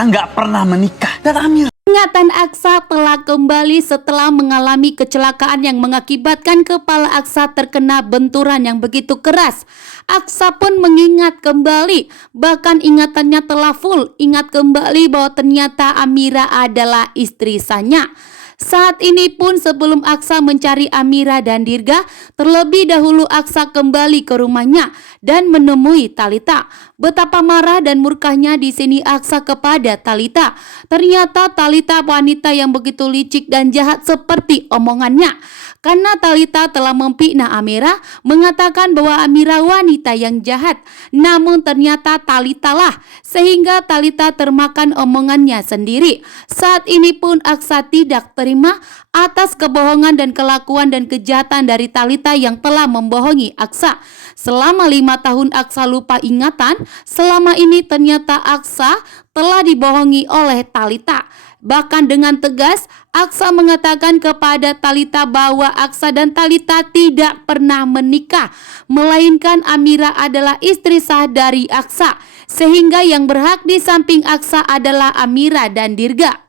Aksa nggak pernah menikah dan Amira. Ingatan Aksa telah kembali setelah mengalami kecelakaan yang mengakibatkan kepala Aksa terkena benturan yang begitu keras. Aksa pun mengingat kembali, bahkan ingatannya telah full, ingat kembali bahwa ternyata Amira adalah istri sahnya. Saat ini pun sebelum Aksa mencari Amira dan Dirga, terlebih dahulu Aksa kembali ke rumahnya dan menemui Talita. Betapa marah dan murkanya di sini Aksa kepada Talita. Ternyata Talita wanita yang begitu licik dan jahat seperti omongannya. Karena Talita telah memfitnah Amira, mengatakan bahwa Amira wanita yang jahat. Namun ternyata Talita lah, sehingga Talita termakan omongannya sendiri. Saat ini pun Aksa tidak terima atas kebohongan dan kelakuan dan kejahatan dari Talita yang telah membohongi Aksa. Selama 5 tahun Aksa lupa ingatan, selama ini ternyata Aksa telah dibohongi oleh Talita. Bahkan dengan tegas, Aksa mengatakan kepada Talita bahwa Aksa dan Talita tidak pernah menikah, melainkan Amira adalah istri sah dari Aksa, sehingga yang berhak di samping Aksa adalah Amira dan Dirga.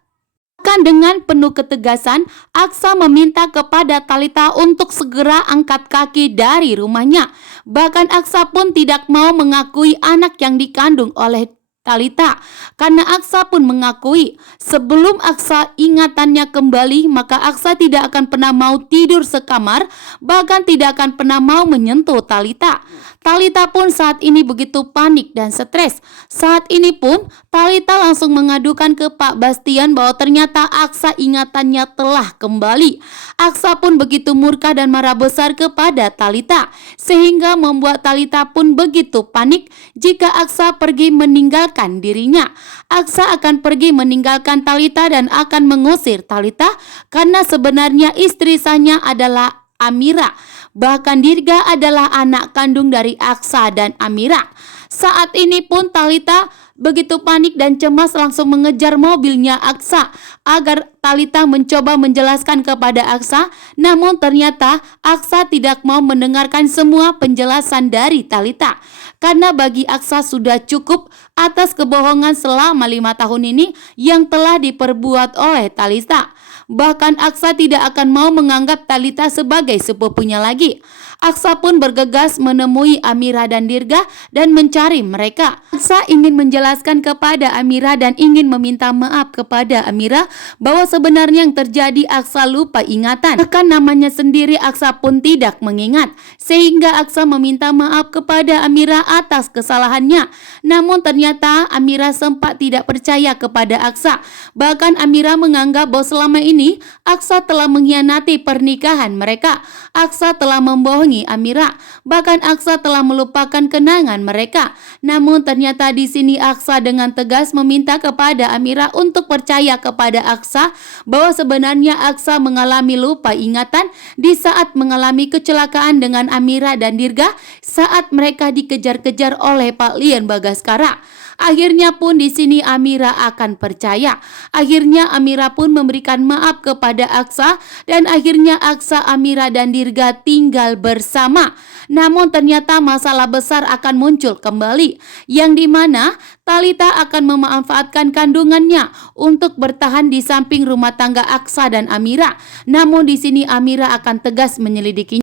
Bahkan dengan penuh ketegasan, Aksa meminta kepada Talita untuk segera angkat kaki dari rumahnya. Bahkan Aksa pun tidak mau mengakui anak yang dikandung oleh Talita, karena Aksa pun mengakui sebelum Aksa ingatannya kembali, maka Aksa tidak akan pernah mau tidur sekamar, bahkan tidak akan pernah mau menyentuh Talita. Talita pun saat ini begitu panik dan stres. Saat ini pun Talita langsung mengadukan ke Pak Bastian bahwa ternyata Aksa ingatannya telah kembali. Aksa pun begitu murka dan marah besar kepada Talita, sehingga membuat Talita pun begitu panik jika Aksa pergi meninggalkan dirinya. Aksa akan pergi meninggalkan Talita dan akan mengusir Talita karena sebenarnya istri sahnya adalah Amira. Bahkan Dirga adalah anak kandung dari Aksa dan Amira. Saat ini pun Talita begitu panik dan cemas langsung mengejar mobilnya Aksa agar Talita mencoba menjelaskan kepada Aksa. Namun ternyata Aksa tidak mau mendengarkan semua penjelasan dari Talita. Karena bagi Aksa sudah cukup atas kebohongan selama 5 tahun ini yang telah diperbuat oleh Talita. Bahkan Aksa tidak akan mau menganggap Talita sebagai sepupunya lagi. Aksa pun bergegas menemui Amira dan Dirga dan mencari mereka. Aksa ingin menjelaskan kepada Amira dan ingin meminta maaf kepada Amira bahwa sebenarnya yang terjadi Aksa lupa ingatan. Bahkan namanya sendiri Aksa pun tidak mengingat. Sehingga Aksa meminta maaf kepada Amira atas kesalahannya. Namun ternyata Amira sempat tidak percaya kepada Aksa. Bahkan Amira menganggap bahwa selama ini Aksa telah mengkhianati pernikahan mereka. Aksa telah membohongi Amira, bahkan Aksa telah melupakan kenangan mereka. Namun ternyata di sini Aksa dengan tegas meminta kepada Amira untuk percaya kepada Aksa bahwa sebenarnya Aksa mengalami lupa ingatan di saat mengalami kecelakaan dengan Amira dan Dirga saat mereka dikejar-kejar oleh Pak Lian Bagaskara. Akhirnya pun di sini Amira akan percaya. Akhirnya Amira pun memberikan maaf kepada Aksa dan akhirnya Aksa, Amira dan Dirga tinggal bersama. Namun ternyata masalah besar akan muncul kembali, yang dimana Talita akan memanfaatkan kandungannya untuk bertahan di samping rumah tangga Aksa dan Amira. Namun di sini Amira akan tegas menyelidikinya.